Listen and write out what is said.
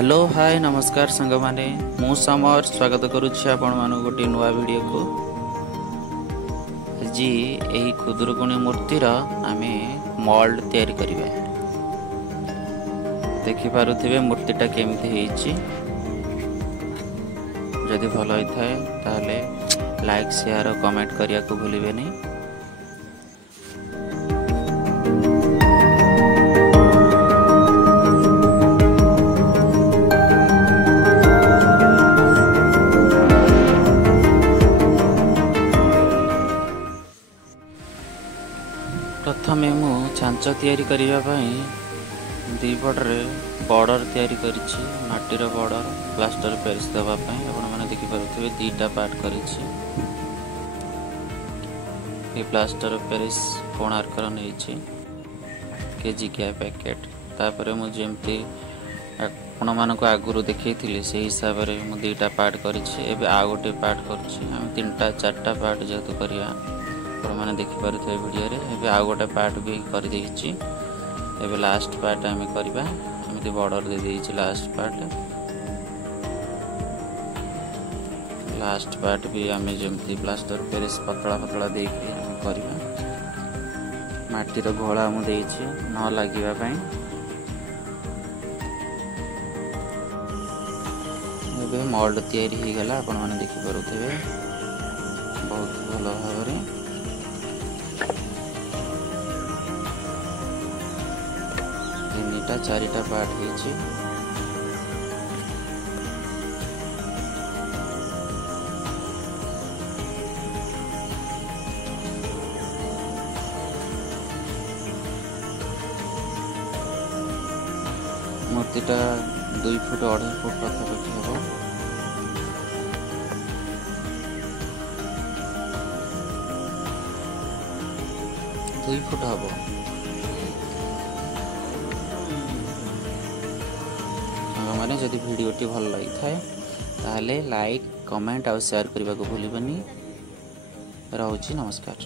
Hello hi नमस्कार संग माने मु समर स्वागत करुछि आपण मानु गोटे नुआ वीडियो को। जी एही खुदुरकुणी मूर्तिर आमे मोल्ड तैयारी करिबा। देखि पारुथिबे मूर्तिटा केमिति हेइछि। जदि भलो होई थाए ताले लाइक शेयर और कमेंट करिया को भूलिबे नहीं। प्रथमे मु छांच तैयारी करिया पई दी पटरे बॉर्डर तैयारी करिछि। माटीर बॉर्डर प्लास्टर पेरिस देबा पई आपण माने देखि पारुथिबे दीटा पार्ट करिछि। ए प्लास्टर पेरिस कोणार्कर नेछि केजी के पैकेट। तापरे मु जेमती आपण मानको आगुरु देखैथिले सेही हिसाब रे मु दीटा पार्ट करिछि। एबे आ गोटे पार्ट करिछि। हम तीनटा चारटा पार्ट जेतु करिया मैंने देखी पारे वीडियो रे। एबे आ गोटे पार्ट भी कर देछि। एबे लास्ट पार्ट आमे करबा। एमिति बॉर्डर दे देछि। लास्ट पार्ट भी आमे जेमति प्लास्टर पेरिस पतला पतला दे के करबा। माटीर घोळा मु देछि न लागिबा पई। एबे मोल्ड तैयारी ही गला। आपण माने देखि पारुथिबे बहुत भलो भाबरे चारिटा पार्ट होइछि। मूर्तिटा 2 फुट 2.5 फुट पाखापाखि हबो। फुट हबो। माने जदि वीडियोटी भल लगी थाए ताहले लाइक कमेंट और शेयर करने को भूलिबनी। रहउछि नमस्कार।